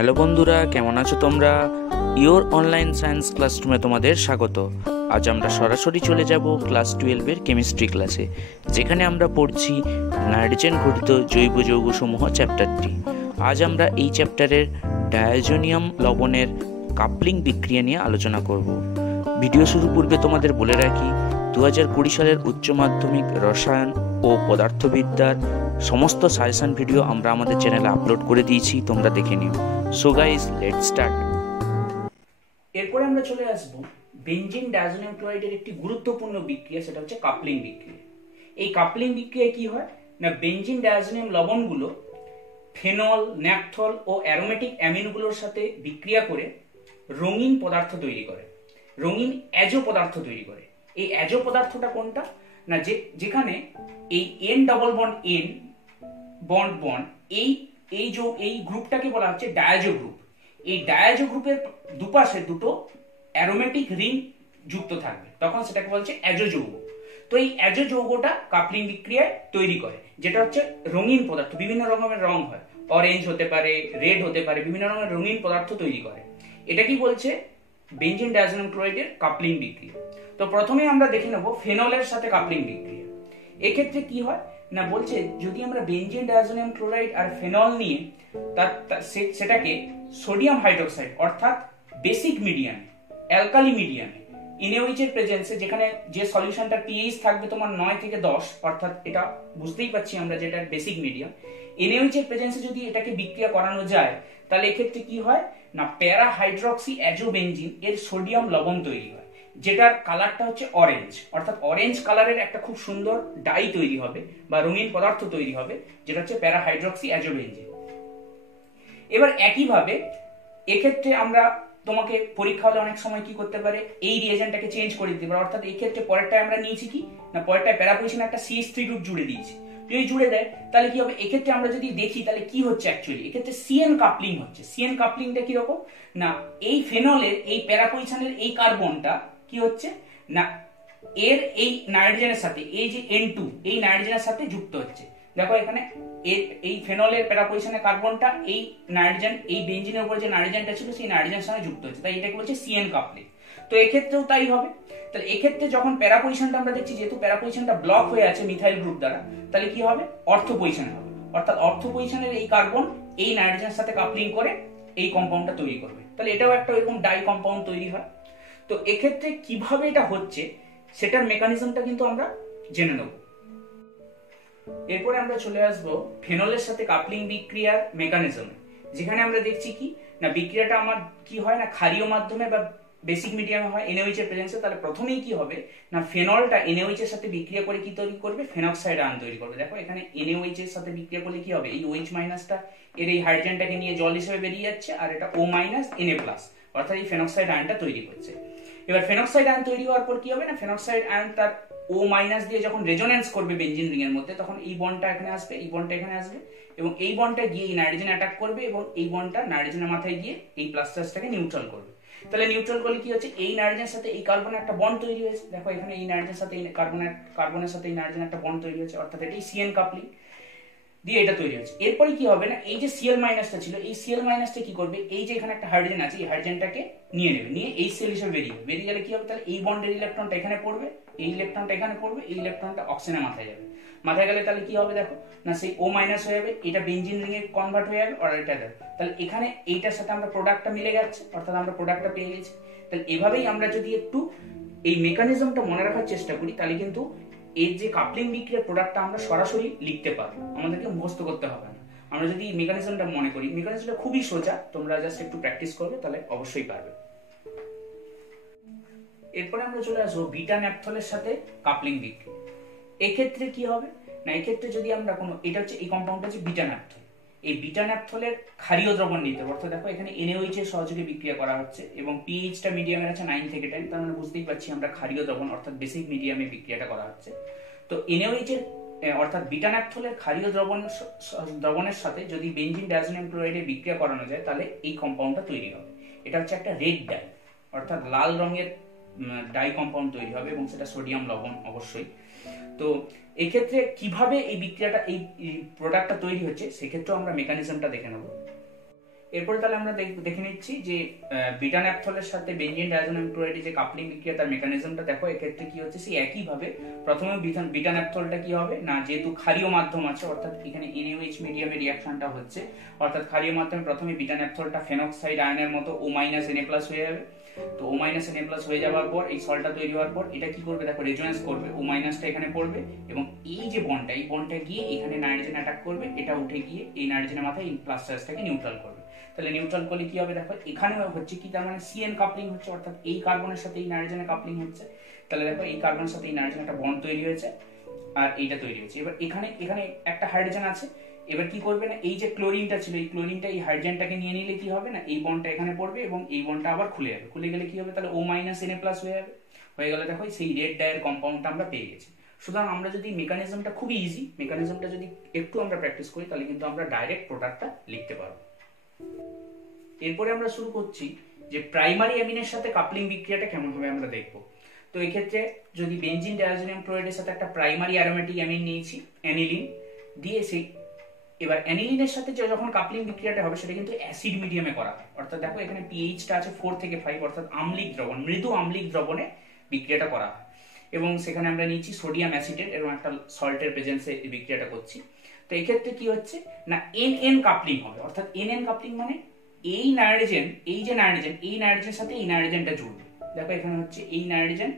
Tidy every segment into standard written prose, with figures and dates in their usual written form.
Hello বন্ধুরা, কেমন আছো তোমরা? ইওর অনলাইন সায়েন্স ক্লাসরুমে তোমাদের স্বাগত। আজ আমরা সরাসরি চলে যাব ক্লাস 12-এর কেমিস্ট্রি ক্লাসে, যেখানে আমরা পড়ছি নাইট্রোজেন ঘটিত জৈব যৌগসমূহ চ্যাপ্টারটি। আজ আমরা এই চ্যাপ্টারের ডায়াজোনিয়াম লবণের কাপলিং বিক্রিয়া নিয়ে আলোচনা করব। ভিডিও শুরু পূর্বে তোমাদের বলে রাখি, 2020 সালের উচ্চ মাধ্যমিক রসায়ন ও পদার্থবিদ্যার সমস্ত সাজেশন ভিডিও আমরা আমাদের চ্যানেলে আপলোড করে দিয়েছি, তোমরা দেখে নিও। So guys, let's start. এরপরে আমরা চলে আসব বেনজিন ডায়াজোনিয়াম ক্লোরাইডের একটি গুরুত্বপূর্ণ বিক্রিয়া, সেটা হচ্ছে কাপলিং বিক্রিয়া। এই কাপলিং বিক্রিয়ায় কি হয় না, বেনজিন ডায়াজোনিয়াম লবণগুলো ফেনল, ন্যাপথল ও অ্যারোমেটিক অ্যামিনগুলোর সাথে বিক্রিয়া করে রঙিন পদার্থ তৈরি করে, রঙিন অ্যাজো পদার্থ তৈরি করে। এই অ্যাজো পদার্থটা কোনটা না, যেখানে এই N double bond N bond bond এই গ্রুপটাকে বলা হচ্ছে ডায়াজো গ্রুপ। এই ডায়াজো গ্রুপের দুপাশে দুটো অ্যারোমেটিক রিং যুক্ত থাকবে, তখন সেটাকে বলছে অ্যাজো যৌগ। তো এই অ্যাজো যৌগটা কাপলিং বিক্রিয়ায় তৈরি করে, যেটা হচ্ছে রঙিন পদার্থ। বিভিন্ন রকমের রং হয়, অরেঞ্জ হতে পারে, রেড হতে পারে, বিভিন্ন রকমের রঙিন পদার্থ তৈরি করে। এটা কি বলছে? বেনজিন ডায়াজোনিয়াম ক্লোরাইডের কাপলিং বিক্রিয়া। তো প্রথমে আমরা দেখে নেব ফেনলের সাথে কাপলিং বিক্রিয়া। এক্ষেত্রে কি হয় না, বলছে যদি আমরা বেনজিন ডায়াজোনিয়াম ক্লোরাইড আর ফেনল নিয়ে সেটাকে সোডিয়াম হাইড্রোক্সাইড অর্থাৎ বেসিক মিডিয়ামে, অ্যালকালি মিডিয়ামে, NaOH এর প্রেজেন্সে, যেখানে যে সলিউশনটার pH থাকবে তোমার 9 থেকে 10, অর্থাৎ এটা বুঝতেই পাচ্ছি আমরা যেটা বেসিক মিডিয়াম, NaOH এর প্রেজেন্সে যদি এটাকে বিক্রিয়া করানো যায়, তাহলে এক্ষেত্রে কি হয় না, প্যারা হাইড্রক্সি অ্যাজোবেনজিন এর সোডিয়াম লবণ তৈরি হয়, যেটার কালারটা হচ্ছে অরেঞ্জ। অর্থাৎ অরেঞ্জ কালারের একটা খুব সুন্দর ডাই তৈরি হবে বা রঙিন পদার্থ তৈরি হবে, যেটা হচ্ছে প্যারা হাইড্রক্সি অ্যাজোবেনজিন। এবার একইভাবে এক্ষেত্রে আমরা তোমাকে পরীক্ষা হলে অনেক সময় কি করতে পারে, এই রিয়েজেন্টটাকে চেঞ্জ করে দিতে পারে। অর্থাৎ এই ক্ষেত্রে পরেরটায় আমরা নিয়েছি কি না, পরেরটায় প্যারা পজিশনে একটা CH3 গ্রুপ জুড়ে দিয়েছি। যদি জুড়ে দেয় তাহলে কি হবে, এক্ষেত্রে আমরা যদি দেখি তাহলে কি হচ্ছে অ্যাকচুয়ালি, এক্ষেত্রে CN কাপলিং হচ্ছে। CN কাপলিংটা কি রকম না, এই ফেনলের এই প্যারা পজিশনের এই কার্বনটা কি হচ্ছে না, এর এই নাইট্রোজেনের সাথে এই যে N2 এই নাইট্রোজেনের সাথে যুক্ত হচ্ছে। দেখো এখানে এই ফেনলের প্যারা পজিশনের কার্বনটা এই নাইট্রোজেন, এই বেনজিনের উপর যে নাইট্রোজেনটা ছিল সেই নাইট্রোজেনের সঙ্গে যুক্ত হচ্ছে, তাই এটাকে বলছে CN কাপলিং। তো এক্ষেত্রেও তাই হবে। তাহলে এক্ষেত্রে যখন প্যারা পজিশনটা আমরা দেখছি, যেহেতু প্যারা পজিশনটা ব্লক হয়ে আছে মিথাইল গ্রুপ দ্বারা, তাহলে কি হবে, অর্থ পজিশনে হবে। অর্থাৎ অর্থ পজিশনের এই কার্বন এই নাইট্রোজেনের সাথে কাপলিং করে এই কম্পাউন্ডটা তৈরি করবে। তাহলে এটাও একটা এরকম ডাই কম্পাউন্ড তৈরি হয়। তো এক্ষেত্রে কিভাবে এটা হচ্ছে সেটার মেকানিজমটা কিন্তু আমরা জেনে নেব। এরপরে আমরা চলে আসবো ফেনলের সাথে কাপলিং বিক্রিয়ার মেকানিজম, যেখানে আমরা দেখছি কি না, বিক্রিয়াটা আমার কি হয় না, ক্ষারীয় মাধ্যমে বা বেসিক মিডিয়ামে হয় NaOH এর প্রেজেন্সে। তাহলে প্রথমেই কি হবে না, ফেনলটা NaOH এর সাথে বিক্রিয়া করে কি তৈরি করবে, ফেনক্সাইড আয়ন তৈরি করবে। দেখো এখানে NaOH এর সাথে বিক্রিয়া করলে কি হবে, এই OH মাইনাসটা এর এই হাইড্রোজেনটাকে নিয়ে জল হিসেবে বেরিয়ে যাচ্ছে, আর এটা O মাইনাস Na+, অর্থাৎ এই ফেনক্সাইড আয়নটা তৈরি হচ্ছে। এবার ফেনক্সাইড আয়ন তৈরি হওয়ার পর কি হবে না, ফেনক্সাইড আয়ন তার O মাইনাস দিয়ে যখন রেজোনেন্স করবে বেনজিন রিং এর মধ্যে, তখন এই বন্ডটা এখানে আসবে, এই বন্ডটা এখানে আসবে, এবং এই বন্ডটা গিয়ে এই নাইট্রোজেন অ্যাটাক করবে, এবং এই বন্ডটা নাইট্রোজেনের মাথায় গিয়ে এই প্লাস চার্জটাকে নিউট্রাল করবে। তাহলে নিউট্রাল করলে কি হচ্ছে, এই নাইট্রোজেনের সাথে এই কার্বনের একটা বন্ড তৈরি হয়েছে। দেখো এখানে এই নাইট্রোজেনের সাথে এই কার্বনের সাথে এই নাইট্রোজেন একটা বন্ড তৈরি হয়েছে, অর্থাৎ এটাই CN কাপলিং দিয়ে এটা তৈরি হচ্ছে। এরপরে কি হবে না, এই যে Cl মাইনাসটা ছিল, এই Cl মাইনাসটা কি করবে, এই যে এখানে একটা হাইড্রোজেন আছে, এই হাইড্রোজেনটাকে নিয়ে নেবে, নিয়ে এই সেল হিসেবে বেরিয়ে গেলে কি হবে, তাহলে এই বন্ডের ইলেকট্রনটা এখানে পড়বে, এই ইলেকট্রনটা এখানে পড়বে, এই ইলেকট্রনটা অক্সিজেনের মাথায় যাবে। মাথায় গেলে তাহলে কি হবে, দেখো না, সেই O মাইনাস হয়ে যাবে, এটা বেনজিন রিং এ কনভার্ট হয়ে যাবে, আর এটা যাবে। তাহলে এখানে এইটার সাথে আমরা প্রোডাক্টটা মিলে যাচ্ছে, অর্থাৎ আমরা প্রোডাক্টটা পেয়ে গেছি। তাহলে এভাবেই আমরা যদি একটু এই মেকানিজমটা মনে রাখার চেষ্টা করি, তাহলে কিন্তু এর যে কাপলিং বিক্রিয়ার প্রোডাক্টটা আমরা সরাসরি লিখতে পারবো, আমাদেরকে মুখস্থ করতে হবে না। আমরা যদি মেকানিজমটা মনে করি, মেকানিজমটা খুবই সোজা, তোমরা জাস্ট একটু প্র্যাকটিস করবে তাহলে অবশ্যই পারবে। এরপরে আমরা চলে আসবো বিটা ন্যাপথলের সাথে কাপলিং বিক্রিয়া। এক্ষেত্রে কি হবে না, এক্ষেত্রে যদি আমরা কোনো, এটা হচ্ছে এই কম্পাউন্ডটা হচ্ছে বিটা ন্যাপথল, এই বিটা ন্যাপথলের ক্ষারীয় দ্রবণ নিতে হবে। অর্থাৎ দেখো এখানে NaOH এর সহযোগে বিক্রিয়া করা হচ্ছে, এবং pH-টা মিডিয়ামের আছে 9 থেকে 10, তার মানে বুঝতেই পারছি আমরা ক্ষারীয় দ্রবণ অর্থাৎ বেসিক মিডিয়ামে বিক্রিয়াটা করা হচ্ছে। তো NaOH এর অর্থাৎ বিটা ন্যাপথলের ক্ষারীয় দ্রবণের সাথে যদি বেনজিন ডায়াজোনিয়াম ক্লোরাইডে বিক্রিয়া করানো যায়, তাহলে এই কম্পাউন্ডটা তৈরি হবে। এটা হচ্ছে একটা রেড ডাই, অর্থাৎ লাল রঙের ডাই কম্পাউন্ড তৈরি হবে, এবং সেটা সোডিয়াম লবণ অবশ্যই। তো এই ক্ষেত্রে কিভাবে এই বিক্রিয়াটা, এই প্রোডাক্টটা তৈরি হচ্ছে, সেক্ষেত্রেও আমরা মেকানিজমটা দেখে নেব। এরপরে তাহলে আমরা দেখে নিচ্ছি যে বিটা ন্যাপথলের সাথে বেঞ্জিন ডায়াজোনিয়াম ক্লোরাইডের যে কাপলিং বিক্রিয়া তার মেকানিজমটা দেখো। এক্ষেত্রে কি হচ্ছে, সেই একই ভাবে প্রথমে বিটা ন্যাপথলটা কি হবে না, যেহেতু ক্ষারীয় মাধ্যম আছে অর্থাৎ এখানে NaOH মিডিয়ামে রিঅ্যাকশনটা হচ্ছে, অর্থাৎ ক্ষারীয় মাধ্যমে প্রথমে বিটা ন্যাপথলটা ফেনক্সাইড আয়নের মতো O- Na+ হয়ে যাবে। তো O- Na+ হয়ে যাওয়ার পর এই সল্টটা তৈরি হওয়ার পর এটা কি করবে দেখো, রেজোনেন্স করবে, O- টা এখানে পড়বে এবং এই যে বন্ডটা, এই বন্ডটা গিয়ে এখানে নাইট্রোজেন অ্যাটাক করবে, এটা উঠে গিয়ে এই নাইট্রোজেনের মাথায় এই প্লাস চার্জটাকে নিউট্রাল করবে। তাহলে নিউট্রাল করলে কি হবে দেখো, এখানেও হচ্ছে কি, তার মানে CN কাপলিং হচ্ছে, অর্থাৎ এই কার্বনের সাথে এই নাইট্রোজেনের কাপলিং হচ্ছে। তাহলে দেখো এই কার্বনের সাথে এই নাইট্রোজেন একটা বন্ড তৈরি হয়েছে আর এইটা তৈরি হয়েছে। এবার এখানে একটা হাইড্রোজেন আছে। এবার কি করবে না, এই যে ক্লোরিনটা ছিল, এই ক্লোরিনটা এই হাইড্রোজেনটাকে নিয়ে নিলে কি হবে না, এই বন্ডটা এখানে পড়বে এবং এই বন্ডটা আবার খুলে যাবে। খুলে গেলে কি হবে, তাহলে O- Na+ হয়ে যাবে। হয়ে গেলে দেখো সেই রেড ডায়ের কম্পাউন্ডটা আমরা পেয়ে গেছি। সুতরাং আমরা যদি মেকানিজমটা খুবই ইজি, মেকানিজমটা যদি একটু আমরা প্র্যাকটিস করি তাহলে কিন্তু আমরা ডাইরেক্ট প্রোডাক্টটা লিখতে পারবো। এরপরে আমরা শুরু করছি যে প্রাইমারি অ্যামিনের সাথে কাপলিং বিক্রিয়াটা কেমন হবে আমরা দেখব। তো এই ক্ষেত্রে যদি বেঞ্জিন ডায়াজোনিয়াম ক্লোরাইডের সাথে একটা প্রাইমারি অ্যারোমেটিক অ্যামিন নিয়েছি অ্যানিলিন দিয়ে, সেই এবার অ্যানিলিনের সাথে যখন কাপলিং বিক্রিয়াটা হবে সেটা কিন্তু অ্যাসিড মিডিয়ামে করা হয়। অর্থাৎ দেখো এখানে পিএইচটা আছে 4 থেকে 5, অর্থাৎ আম্লিক দ্রবণ, মৃদু আম্লিক দ্রবণে বিক্রিয়াটা করা হয় এবং সেখানে আমরা নিচ্ছি সোডিয়াম অ্যাসিটেট এবং একটা সল্টের প্রেজেন্সে এই বিক্রিয়াটা করছি। তো এই ক্ষেত্রে কি হচ্ছে না, NN কাপলিং হবে। অর্থাৎ NN কাপলিং মানে এই নাইট্রোজেন, এই যে নাইট্রোজেন, এই নাইট্রোজেনের সাথে এই নাইট্রোজেনটা জুড়বে। দেখো এখানে হচ্ছে এই নাইট্রোজেন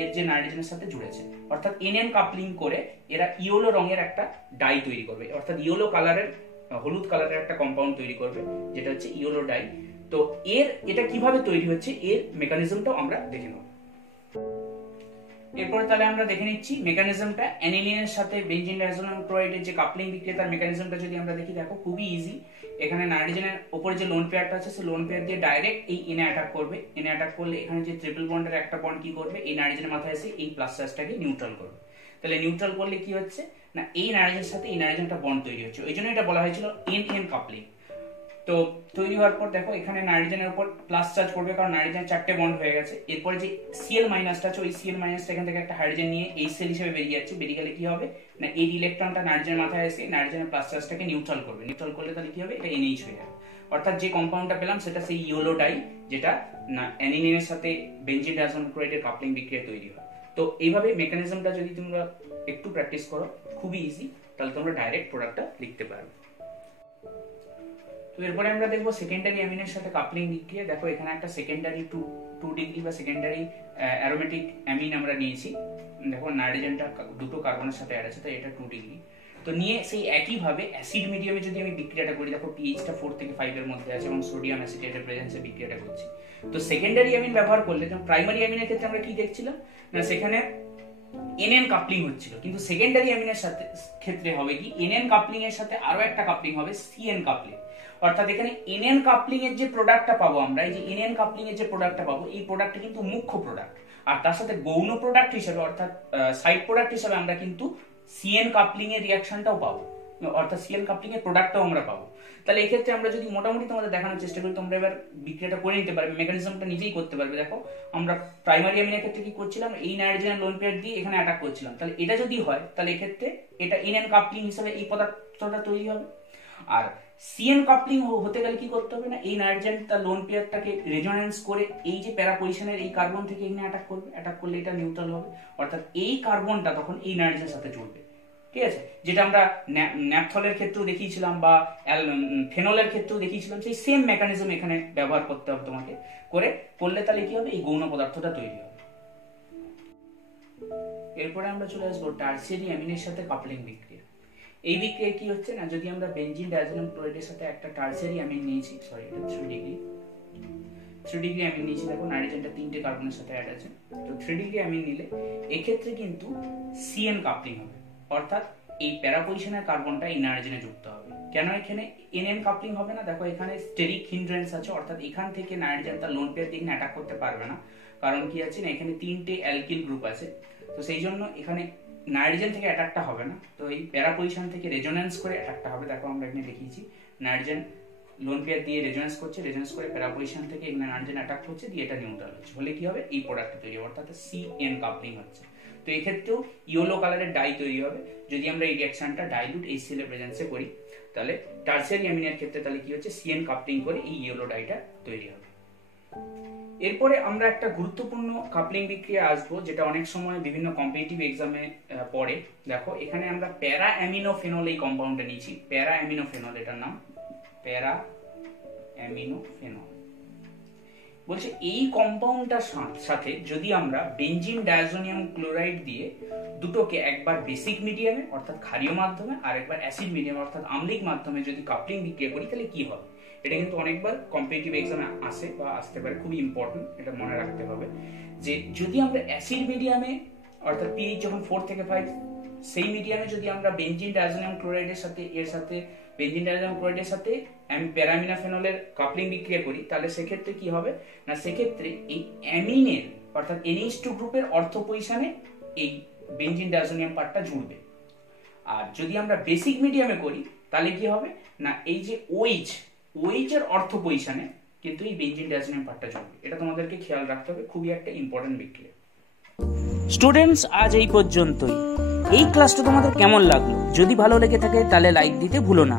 এর যে নাইট্রোজেনের সাথে জুড়েছে, অর্থাৎ NN কাপলিং করে এরা ইয়েলো রঙের একটা ডাই তৈরি করবে, অর্থাৎ ইয়েলো কালারের, হলুদ কালারের একটা কম্পাউন্ড তৈরি করবে যেটা হচ্ছে ইয়েলো ডাই। তো এটা কিভাবে তৈরি হচ্ছে এর মেকানিজমটাও আমরা দেখে নেব। এরপরে তাহলে আমরা দেখে নিচ্ছি মেকানিজমটা অ্যানিলিনের সাথে বেঞ্জিন ডায়াজোনিয়াম ক্লোরাইডের যে কাপলিং বিক্রিয়া তার মেকানিজমটা যদি আমরা দেখি, দেখো খুবই ইজি। এখানে নাইট্রোজেনের উপরে যে লোন পেয়ারটা আছে সেই লোন পেয়ার দিয়ে ডাইরেক্ট এই এনে অ্যাটাক করবে। এনে অ্যাটাক করলে এখানে যে ট্রিপল বন্ডের একটা বন্ড কি করবে, এই নাইট্রোজেনের মাথায় এসে এই প্লাস চার্জটাকে নিউট্রাল করবে। তাহলে নিউট্রাল করলে কি হচ্ছে না, এই নাইট্রোজেনের সাথে এই নাইট্রোজেনটা বন্ড তৈরি হচ্ছে, ওই জন্য এটা বলা হয়েছিল NN কাপলিং। তো তৈরি হওয়ার পর দেখো এখানে নাইট্রোজেনের উপর প্লাস চার্জ পড়বে, কারণ নাইট্রোজেন 4টে বন্ড হয়ে গেছে। এরপরে যে Cl- আছে, ওই Cl- এখান থেকে একটা হাইড্রোজেন নিয়ে HCl হিসেবে বেরিয়ে যাচ্ছে। বেরিয়ে গেলে কি হবে না, এই ইলেকট্রনটা নাইট্রোজেনের মাথায় এসে নাইট্রোজেনের প্লাস চার্জটাকে নিউট্রাল করবে। নিউট্রাল করলে তাহলে কি হবে, এটা NH হয়ে যাবে। অর্থাৎ যে কম্পাউন্ডটা পেলাম সেটা সেই ইয়েলো ডাই, যেটা না অ্যানিলিনের সাথে বেঞ্জিন ডায়াজোনিয়াম ক্লোরাইডের কাপলিং বিক্রিয়া তৈরি হয়। তো এইভাবে মেকানিজমটা যদি তোমরা একটু প্র্যাকটিস করো, খুবই ইজি, তাহলে তোমরা ডাইরেক্ট প্রোডাক্টটা লিখতে পারবে। তো এরপরে আমরা দেখবো সেকেন্ডারি অ্যামিনের সাথে কাপলিং বিক্রিয়া। দেখো এখানে একটা সেকেন্ডারি 2 ডিগ্রি বা সেকেন্ডারি অ্যারোমেটিক অ্যামিন আমরা নিয়েছি। দেখো নাইট্রোজেনটা দুটো কার্বনের সাথে অ্যাড আছে, তাই এটা 2 ডিগ্রি। তো নিয়ে সেই একই ভাবে অ্যাসিড মিডিয়ামে যদি আমি বিক্রিয়াটা করি, দেখো পিএইচটা 4 থেকে 5 এর মধ্যে আছে এবং সোডিয়াম অ্যাসিটেটের প্রেজেন্সে বিক্রিয়াটা করছি। তো সেকেন্ডারি অ্যামিন ব্যবহার করলে, যেমন প্রাইমারি অ্যামিনের ক্ষেত্রে আমরা কি দেখছিলাম না, সেখানে NN কাপলিং হচ্ছিল, কিন্তু সেকেন্ডারি অ্যামিনের সাথে ক্ষেত্রে হবে কি, NN কাপলিং এর সাথে আরো একটা কাপলিং হবে CN কাপলিং। অর্থাৎ এখানে NN কাপলিং এর যে প্রোডাক্টটা পাবো আমরা, এই যে NN কাপলিং এর যে প্রোডাক্টটা পাবো, এই প্রোডাক্টটা কিন্তু মুখ্য প্রোডাক্ট। আর তার সাথে গৌণ প্রোডাক্ট হিসেবে অর্থাৎ সাইড প্রোডাক্ট হিসেবে আমরা কিন্তু CN কাপলিং এর রিঅ্যাকশনটাও পাবো, অর্থাৎ CN কাপলিং এর প্রোডাক্টটাও আমরা পাবো। তাহলে এই ক্ষেত্রে আমরা যদি মোটামুটি তোমাদের দেখানোর চেষ্টা করি, তোমরা এবার বিক্রিয়াটা করে নিতে পারবে, মেকানিজমটা নিজেই করতে পারবে। দেখো আমরা প্রাইমারি অ্যামিনের ক্ষেত্রে কি করছিলাম, এই নাইট্রোজেন লোন পেয়ার দিয়ে এখানে অ্যাটাক করছিলাম। তাহলে এটা যদি হয় তাহলে এই ক্ষেত্রে এটা NN কাপলিং হিসেবে এই পদার্থটা তৈরি হবে। আর CN কাপলিং হতে গেলে কি করতে হবে না, এই নাইট্রোজেন তার লোন পেয়ারটাকে রেজোনেন্স করে এই যে প্যারা পজিশনের এই কার্বন থেকে এখানে অ্যাটাক করবে। অ্যাটাক করলে এটা নিউট্রাল হবে, অর্থাৎ এই কার্বনটা তখন এই নাইট্রোজেনের সাথে জুড়বে। ঠিক আছে, যেটা আমরা ন্যাপথলের ক্ষেত্রেও দেখিয়েছিলাম বা ফেনলের ক্ষেত্রেও দেখিয়েছিলাম, সেই সেম মেকানিজম এখানে ব্যবহার করতে হবে তোমাকে। করলে তাহলে কি হবে, এই গৌণ পদার্থটা তৈরি হবে। এরপরে আমরা চলে আসবো টারসিয়ারি অ্যামিনের সাথে কাপলিং বিক্রিয়া। এই বিক্রিয়া কি হচ্ছে না, যদি আমরা বেঞ্জিন ডায়াজোনিয়াম ক্লোরাইডের সাথে একটা টারসিয়ারি অ্যামিন নিয়েছি, সরি এটা 3 ডিগ্রি অ্যামিন নিয়েছি। দেখো নাইট্রোজেনটা 3টে কার্বনের সাথে অ্যাড আছে। তো 3 ডিগ্রি অ্যামিন নিলে এক্ষেত্রে কিন্তু CN কাপলিং হবে, অর্থাৎ এই প্যারা পজিশনের কার্বনটা এই নাইট্রোজেনে যুক্ত হবে। কেন এখানে NN কাপলিং হবে না, দেখো এখানে স্টেরিক হিন্ড্রেন্স আছে, অর্থাৎ এখান থেকে নাইট্রোজেন তার লোন পেয়ার দিয়ে অ্যাটাক করতে পারবে না। কারণ কি আছে না, এখানে 3টে অ্যালকিল গ্রুপ আছে, তো সেই জন্য এখানে নাইট্রোজেন থেকে অ্যাটাকটা হবে না। তো এই প্যারা পজিশন থেকে রেজোনেন্স করে অ্যাটাকটা হবে। দেখো আমরা এখানে দেখিয়েছি, নাইট্রোজেন লোন পেয়ার দিয়ে রেজোনেন্স করছে, রেজোনেন্স করে প্যারা পজিশন থেকে এখানে নাইট্রোজেন অ্যাটাক করছে, দিয়ে এটা নিউট্রাল হচ্ছে। হলে কি হবে, এই প্রোডাক্টটা তৈরি হবে, অর্থাৎ CN কাপলিং হচ্ছে। তো এই ক্ষেত্রেও ইয়েলো কালারের ডাই তৈরি হবে যদি আমরা এই রিঅ্যাকশনটা ডাইলুট HCl এর প্রেজেন্সে করি। তাহলে টারসিয়ারি অ্যামিনের ক্ষেত্রে তাহলে কি হচ্ছে, সিএন কাপলিং করে এই ইয়েলো ডাইটা তৈরি হবে। এরপরে আমরা একটা গুরুত্বপূর্ণ কাপলিং বিক্রিয়া আসবো, যেটা অনেক সময় বিভিন্ন কম্পিটিটিভ এক্সামে পড়ে। দেখো এখানে আমরা প্যারা অ্যামিনোফেনল এই কম্পাউন্ডটা নিয়েছি, প্যারা অ্যামিনোফেনল, এটার নাম প্যারা অ্যামিনোফেনল। বলছে এই কম্পাউন্ডটার সাথে যদি আমরা বেনজিন ডায়াজোনিয়াম ক্লোরাইড দিয়ে দুটোকে একবার বেসিক মিডিয়ামে অর্থাৎ ক্ষারীয় মাধ্যমে আর একবার অ্যাসিড মিডিয়ামে অর্থাৎ আম্লিক মাধ্যমে যদি কাপলিং বিক্রিয়া করি তাহলে কি হবে। এটা কিন্তু অনেকবার কম্পিটিটিভ এক্সামে আসে বা আসতে পারে, খুবই ইম্পর্টেন্ট, এটা মনে রাখতে হবে যে যদি আমরা অ্যাসিড মিডিয়ামে অর্থাৎ পিএইচ যখন 4 থেকে 5 সেই মিডিয়ামে যদি আমরা বেনজিন ডায়াজোনিয়াম ক্লোরাইডের সাথে বেনজিন ডায়াজোনিয়াম ক্লোরাইডের সাথে প্যারামিনোফেনলের কাপলিং বিক্রিয়া করি, তাহলে সেক্ষেত্রে কি হবে না, সেক্ষেত্রে এই অ্যামিনের অর্থাৎ NH2 গ্রুপের অর্থ পজিশনে এই বেনজিন ডায়াজোনিয়াম পার্টটা জুড়বে। আর যদি আমরা বেসিক মিডিয়ামে করি তাহলে কি হবে না, এই যে OH এর অর্থ পজিশনে কিন্তু এই বেনজিন ডায়াজোনিয়াম পার্টটা জুড়বে। এটা তোমাদেরকে খেয়াল রাখতে হবে, খুবই একটা ইম্পর্টেন্ট বিক্রিয়া। স্টুডেন্টস, আজ এই পর্যন্তই। এই ক্লাসটা তোমাদের কেমন লাগলো? যদি ভালো লেগে থাকে তাহলে লাইক দিতে ভুলো না।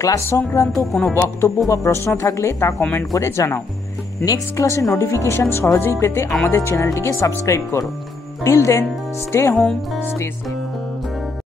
ক্লাস সংক্রান্ত কোনো বক্তব্য বা প্রশ্ন থাকলে তা কমেন্ট করে জানাও। নেক্সট ক্লাসের নোটিফিকেশন সহজেই পেতে আমাদের চ্যানেলটিকে সাবস্ক্রাইব করো। Till then, stay home, stay safe.